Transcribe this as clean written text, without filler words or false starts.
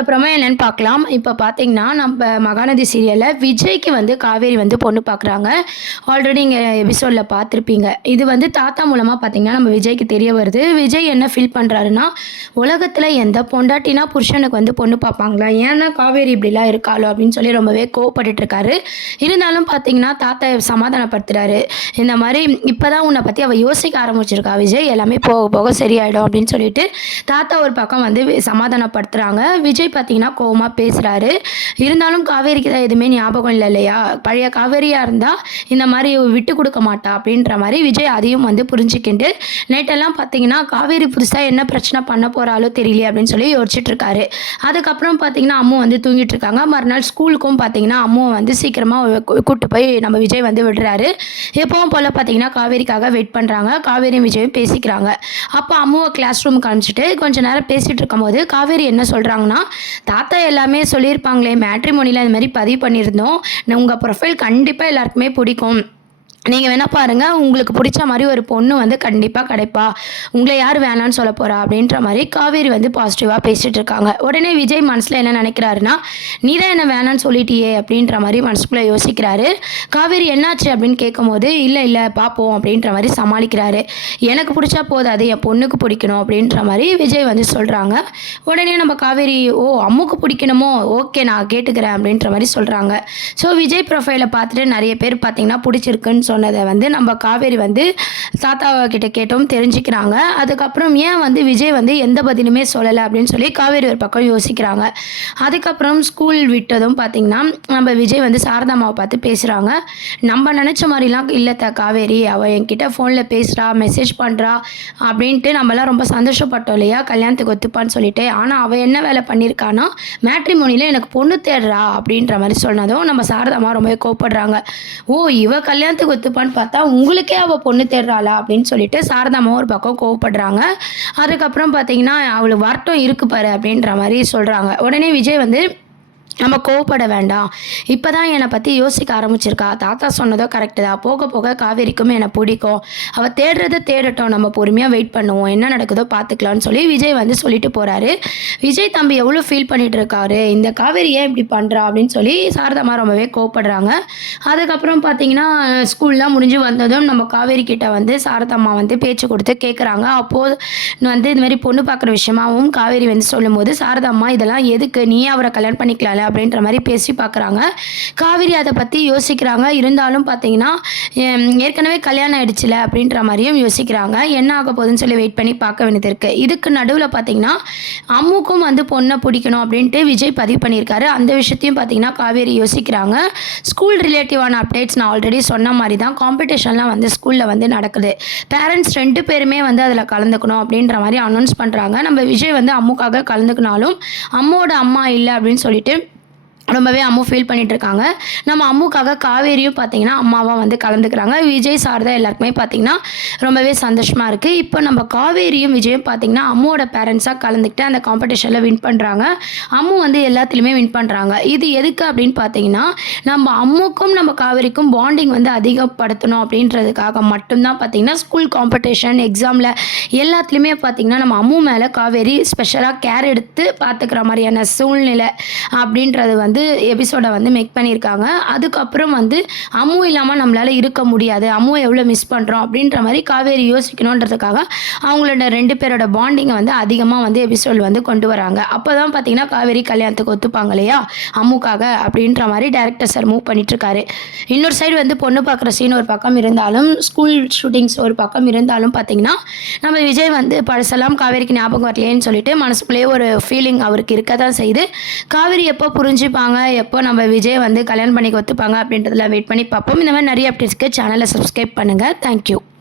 அடுத்த ப்ரோமோ என்னன்னு பார்க்கலாம். இப்ப பார்த்தீங்கன்னா, நம்ப மகாநதி சீரியல்ல விஜய்க்கு வந்து காவேரி வந்து பொண்ணு பார்க்குறாங்க. ஆல்ரெடி நீங்க எபிசோட்ல பார்த்துருப்பீங்க. இது வந்து தாத்தா மூலமா பார்த்தீங்கன்னா, நம்ம விஜய்க்கு தெரிய வருது. விஜய் என்ன ஃபீல் பண்றாருன்னா, உலகத்துல எந்த பொண்டாட்டினா புருஷனுக்கு வந்து பொண்ணு பார்ப்பாங்களா? ஏன்னா காவேரி இப்படிலாம் இருக்காளோ? அப்படின்னு சொல்லி ரொம்பவே கோவப்பட்டுட்டு இருக்காரு. இருந்தாலும் பார்த்தீங்கன்னா, தாத்தா சமாதானப்படுத்துறாரு. இந்த மாரி இப்பதான் உன்ன பத்தி அவ யோசிக்க ஆரம்பிச்சிருக்கா விஜய். எல்லாமே போக போக சரியாயிடும் அப்படின்னு சொல்லிட்டு, தாத்தா ஒரு பக்கம் வந்து சமாதானப்படுத்துறாங்க. விஜய் பார்த்தீங்கன்னா கோவமா பேசுறாரு. இருந்தாலும் காவேரிக்கு தான் எதுவுமே ஞாபகம் இல்ல இல்லையா? பழைய காவேரியா இருந்தா இந்த மாரி விட்டு குடுக்க மாட்டா அப்படின்ற மாரி விஜய் அதையும் வந்து புரிஞ்சுக்கிண்டு, நைட்டெல்லாம் பார்த்தீங்கன்னா காவேரி புதுசா என்ன பிரச்சனை பண்ண போறாளோ தெரியலையே அப்படின்னு சொல்லி யோசிச்சுட்டு இருக்காரு. அதுக்கப்புறம் பார்த்தீங்கன்னா அம்மு வந்து தூங்கிட்டு இருக்காங்க. மறுநாள் ஸ்கூலுக்கும் பார்த்தீங்கன்னா அம்முவ வந்து சீக்கிரமா கூட்டு போய் நம்ம விஜய் வந்து விடுறாரு. எப்பவும் போல பார்த்தீங்கன்னா காவேரிக்காக வெயிட் பண்றாங்க. காவேரியும் விஜயும் பேசிக்கிறாங்க. அப்ப அம்முவ கிளாஸ் ரூமுக்கு அனுப்பிச்சுட்டு கொஞ்ச நேரம் பேசிட்டு இருக்கும்போது காவேரி என்ன சொல்றாங்கன்னா, தாத்தா எல்லாமே சொல்லியிருப்பாங்களே மேட்ரிமோனில இந்த மாரி பதிவு பண்ணியிருந்தோம். உங்க ப்ரொஃபைல் கண்டிப்பா எல்லாருக்குமே பிடிக்கும். நீங்க வேணா பாருங்க. உங்களுக்கு புடிச்ச மாரி ஒரு பொண்ணு வந்து கண்டிப்பா கிடைப்பா. உங்கள யார் வேணான்னு சொல்லப் போறா? அப்படின்ற மாரி காவேரி வந்து பாசிட்டிவா பேசிட்டு இருக்காங்க. உடனே விஜய் மனசுல என்ன நினைக்கிறாருன்னா, நீ தான் என்ன வேணான்னு சொல்லிட்டியே அப்படின்ற மாரி மனசுக்குள்ள யோசிக்கிறாரு. காவேரி என்னாச்சு அப்படின்னு கேட்கும்போது, இல்ல பார்ப்போம் அப்படின்ற மாரி சமாளிக்கிறாரு. எனக்கு புடிச்சா போதாது, என் பொண்ணுக்கு பிடிக்கணும் அப்படின்ற மாரி விஜய் வந்து சொல்றாங்க. உடனே நம்ம காவேரி, ஓ அம்முக்கு பிடிக்கணுமோ? ஓகே நான் கேட்டுக்கிறேன் அப்படின்ற மாரி சொல்றாங்க. ஸோ விஜய் ப்ரொஃபைல பார்த்துட்டு நெறைய பேர் பார்த்தீங்கன்னா பிடிச்சிருக்குன்னு சொன்னதை வந்து நம்ம காவேரி வந்து தாத்தா கிட்ட கேட்டும் தெரிஞ்சுக்கிறாங்க. அதுக்கப்புறம் ஏன் வந்து விஜய் வந்து எந்த பதிலுமே சொல்லலை அப்படின்னு சொல்லி காவேரி ஒரு பக்கம் யோசிக்கிறாங்க. அதுக்கப்புறம் ஸ்கூல் விட்டதும் பார்த்தீங்கன்னா நம்ம விஜய் வந்து சாரதாமாவை பார்த்து பேசுகிறாங்க. நம்ம நினச்ச மாதிரிலாம் இல்லைத்த காவேரி, அவள் என்கிட்ட ஃபோனில் பேசுகிறா, மெசேஜ் பண்ணுறா அப்படின்ட்டு நம்மலாம் ரொம்ப சந்தோஷப்பட்டோம் இல்லையா கல்யாணத்துக்கு ஒத்துப்பான்னு சொல்லிட்டு. ஆனால் அவள் என்ன வேலை பண்ணியிருக்கான்னா, மேட்ரிமோனியில் எனக்கு பொண்ணு தேடுறா அப்படின்ற மாதிரி சொன்னதும் நம்ம சாரதாமா ரொம்ப கோவப்படுறாங்க. ஓ இவ கல்யாணத்துக்கு ஒத்துப்பான்னு பார்த்தா உங்களுக்கே அவள் பொண்ணு தேடுறாளா அப்படின்னு சொல்லிட்டு சாரதாமா ஒரு பக்கம் கோவப்படுறாங்க. அதுக்கப்புறம் பார்த்தீங்கன்னா அவளுக்கு வருத்தம் இருக்கு பாரு அப்படின்ற மாதிரி சொல்கிறாங்க. உடனே விஜய் வந்து நம்ம கோவப்பட வேண்டாம். இப்பதான் என்னை பற்றி யோசிக்க ஆரம்பிச்சிருக்கா. தாத்தா சொன்னதோ கரெக்டு தான். போக போக காவேரிக்கும் என்னை பிடிக்கும். அவள் தேடுறதை தேடட்டும். நம்ம பொறுமையாக வெயிட் பண்ணுவோம். என்ன நடக்குதோ பார்த்துக்கலான்னு சொல்லி விஜய் வந்து சொல்லிட்டு போகிறாரு. விஜய் தம்பி எவ்வளோ ஃபீல் பண்ணிட்டு இருக்காரு. இந்த காவேரி ஏன் இப்படி பண்ணுறா அப்படின்னு சொல்லி சாரதாமா ரொம்பவே கோவப்படுறாங்க. அதுக்கப்புறம் பார்த்தீங்கன்னா ஸ்கூல்லாம் முடிஞ்சு வந்ததும் நம்ம காவேரி கிட்ட வந்து சாரதாம்மா வந்து பேச்சு கொடுத்து கேட்குறாங்க. அப்போது வந்து இந்த மாதிரி பொண்ணு பார்க்குற விஷயமாவும் காவேரி வந்து சொல்லும்போது சாரதாம்மா இதெல்லாம் எதுக்கு, நீயே அவரை கல்யாணம் பண்ணிக்கலாம்ல அப்படின்ற மாதிரி பேசி பார்க்குறாங்க. காவேரி அதை பற்றி யோசிக்கிறாங்க. இருந்தாலும் பார்த்தீங்கன்னா ஏற்கனவே கல்யாணம் ஆயிடுச்சுல அப்படின்ற மாதிரியும் யோசிக்கிறாங்க. என்ன ஆக போகுதுன்னு சொல்லி வெயிட் பண்ணி பார்க்க வேண்டியது இருக்குது. இதுக்கு நடுவில் பார்த்தீங்கன்னா அம்முக்கும் வந்து பொண்ணை பிடிக்கணும் அப்படின்ட்டு விஜய் பதிவு பண்ணியிருக்காரு. அந்த விஷயத்தையும் பார்த்தீங்கன்னா காவேரி யோசிக்கிறாங்க. ஸ்கூல் ரிலேட்டிவான அப்டேட்ஸ் நான் ஆல்ரெடி சொன்ன மாதிரி தான் காம்படிஷன்லாம் வந்து ஸ்கூலில் வந்து நடக்குது. பேரண்ட்ஸ் 2 பேருமே வந்து அதில் கலந்துக்கணும் அப்படின்ற மாதிரி அனௌன்ஸ் பண்ணுறாங்க. நம்ம விஜய் வந்து அம்முக்காக கலந்துக்கினாலும் அம்மோட அம்மா இல்லை அப்படின்னு சொல்லிட்டு ரொம்பவே அம்மு ஃபீல் பண்ணிட்டு இருக்காங்க. நம்ம அம்முக்காக காவேரியும் பார்த்தீங்கன்னா அம்மாவா வந்து கலந்துக்கிறாங்க. விஜய் சாரதா எல்லாருக்குமே பார்த்தீங்கன்னா ரொம்பவே சந்தோஷமா இருக்குது. இப்போ நம்ம காவேரியும் விஜயும் பார்த்தீங்கன்னா அம்முவோட பேரண்ட்ஸாக கலந்துக்கிட்டு அந்த காம்படிஷனில் வின் பண்ணுறாங்க. அம்மு வந்து எல்லாத்துலேயுமே வின் பண்ணுறாங்க. இது எதுக்கு அப்படின்னு பார்த்தீங்கன்னா நம்ம அம்முக்கும் நம்ம காவேரிக்கும் பாண்டிங் வந்து அதிகப்படுத்தணும் அப்படின்றதுக்காக மட்டும்தான் பார்த்தீங்கன்னா ஸ்கூல் காம்படிஷன் எக்ஸாமில் எல்லாத்துலேயுமே பார்த்தீங்கன்னா நம்ம அம்மு மேலே காவேரி ஸ்பெஷலாக கேர் எடுத்து பார்த்துக்கிற மாதிரியான சூழ்நிலை அப்படின்றது வந்து எபிசோடை வந்து மேக் பண்ணியிருக்காங்க. அதுக்கப்புறம் வந்து அம்மு இல்லாமல் நம்மளால் இருக்க முடியாது, அம்முவை எவ்வளோ மிஸ் பண்ணுறோம் அப்படின்ற மாதிரி காவேரி யோசிக்கணுன்றதுக்காக அவங்களோட 2 பேரோட பாண்டிங்கை வந்து அதிகமாக வந்து எபிசோட் வந்து கொண்டு வராங்க. அப்போ தான் பார்த்தீங்கன்னா காவேரி கல்யாணத்துக்கு ஒத்துப்பாங்க இல்லையா அம்முக்காக அப்படின்ற மாதிரி டைரக்டர் சார் மூவ் பண்ணிட்டுருக்காரு. இன்னொரு சைடு வந்து பொண்ணு பார்க்குற சீன் ஒரு பக்கம் இருந்தாலும் ஸ்கூல் ஷூட்டிங்ஸ் ஒரு பக்கம் இருந்தாலும் பார்த்தீங்கன்னா நம்ம விஜய் வந்து பழசெல்லாம் காவேரிக்கு ஞாபகம் வரலையேன்னு சொல்லிட்டு மனசுக்குள்ளேயே ஒரு ஃபீலிங் அவருக்கு இருக்க தான் செய்யுது. காவேரி எப்போ புரிஞ்சுப்பாங்க, எப்போ நம்ம விஜய் வந்து கல்யாணம் பண்ணிக்க ஒத்துப்பாங்க அப்படின்றதுல வெயிட் பண்ணி பார்ப்போம். இந்த மாதிரி நிறைய அப்டேட்ஸ்க்கு சேனலை சப்ஸ்கிரைப் பண்ணுங்கள். தேங்க்யூ.